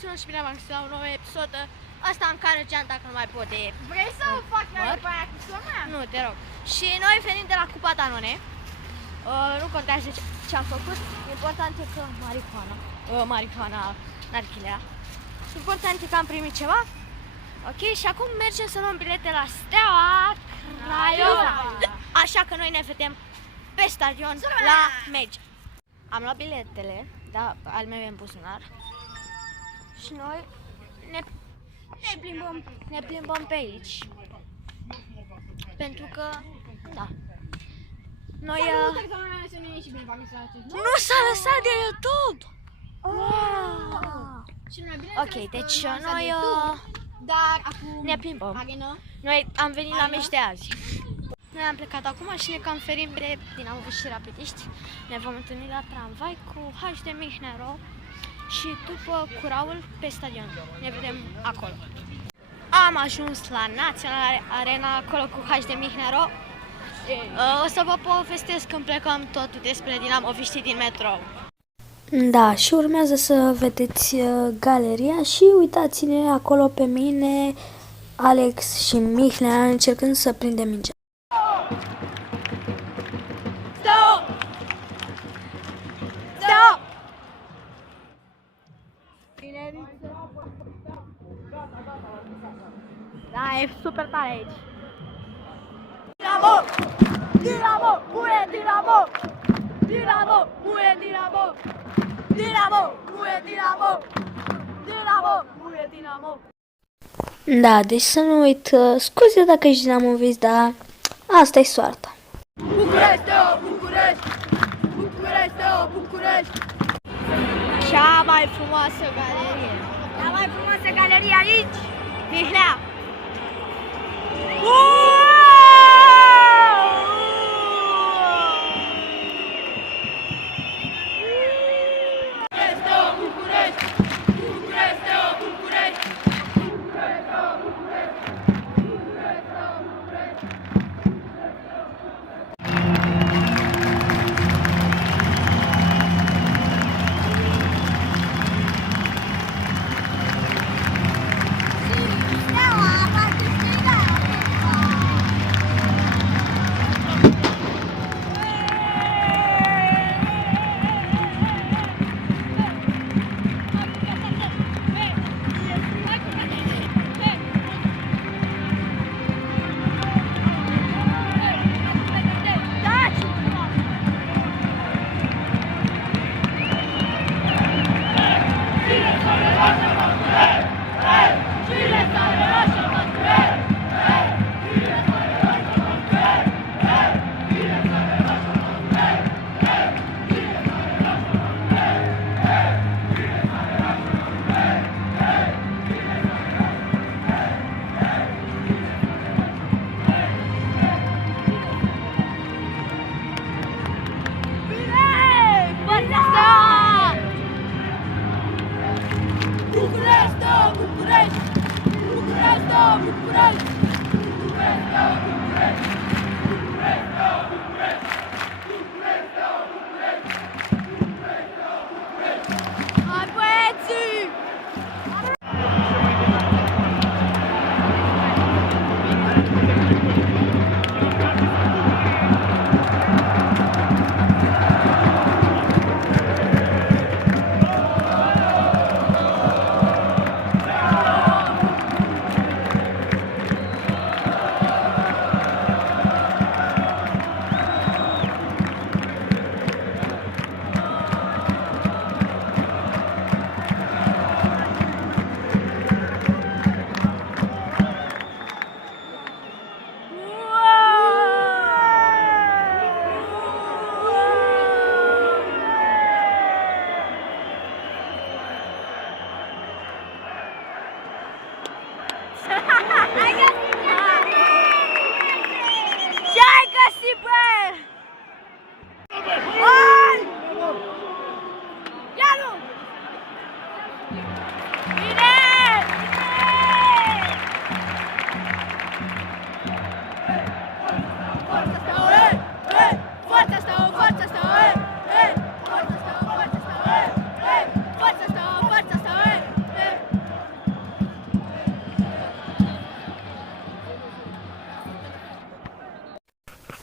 sunt și bine v-am găsit la un nou episod. Asta în care geam dacă nu mai pot de... Vrei să fac pe aia cu sora? Nu, te rog. Și noi venim de la Cupa Danone. Nu contează ce am făcut. Important e că marihuana, narghilea. Important e că am primit ceva. Ok, și acum mergem să luăm bilete la Steaua Craiova. Așa că noi ne vedem pe stadion la meci. Am luat biletele, da, al meu e în buzunar. Și noi ne plimbăm pe aici. Pentru că, da. Noi... Nu s-a lăsat de YouTube! Ok, deci noi ne plimbăm. Noi am venit la meci de azi. Noi am plecat acum și ne cam ferim de Dinamo și Rapidiști. Ne vom întâlni la tramvai cu HD Mihnero și după cu Raul pe stadion. Ne vedem acolo. Am ajuns la Național Arena, acolo cu HD Mihnero. O să vă povestesc când plecăm totul despre dinamoviștii din metrou. Da, și urmează să vedeți galeria și uitați-ne acolo pe mine, Alex și Mihnea încercând să prindem mingea. Stop! Stop! Da, e super tare aici. Dinamo! Dinamo! Muie Dinamo! Dinamo! Muie Dinamo! Dinamo! Muie Dinamo! Dinamo! Muie Dinamo! Da, deci să nu uit, scuze dacă ești dinamovist, dar asta e soarta. București, București! București, București! Cea mai frumoasă galerie! Cea mai frumoasă galerie aici! Mihnea!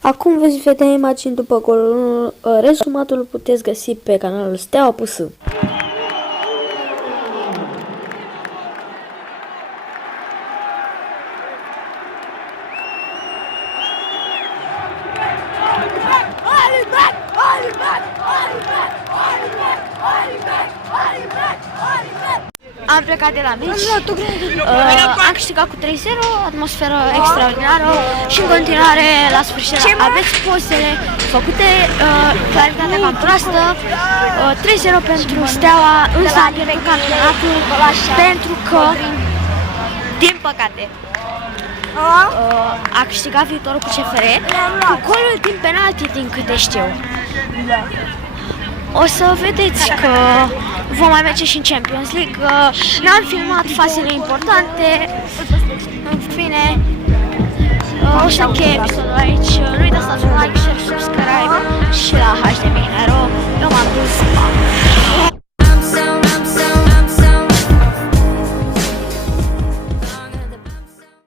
Acum veți vedea imagini după golul. Rezumatul îl puteți găsi pe canalul Steaua PS. Am plecat de la mici, am câștigat cu 3-0, atmosferă extraordinară și în continuare la sfârșit aveți pozele făcute, claritatea cam proastă, 3-0 pentru Steaua, însă am pierdut campionatul pentru că, din păcate, a câștigat Viitorul cu CFR cu golul din penalti, din câte știu. O să vedeți că vom mai merge și în Champions League. N-am filmat fasele importante. În fine, o să încheie episodul aici. Nu uitați să dați un like, share, subscribe și la HD Mihnero. Eu m-am dus.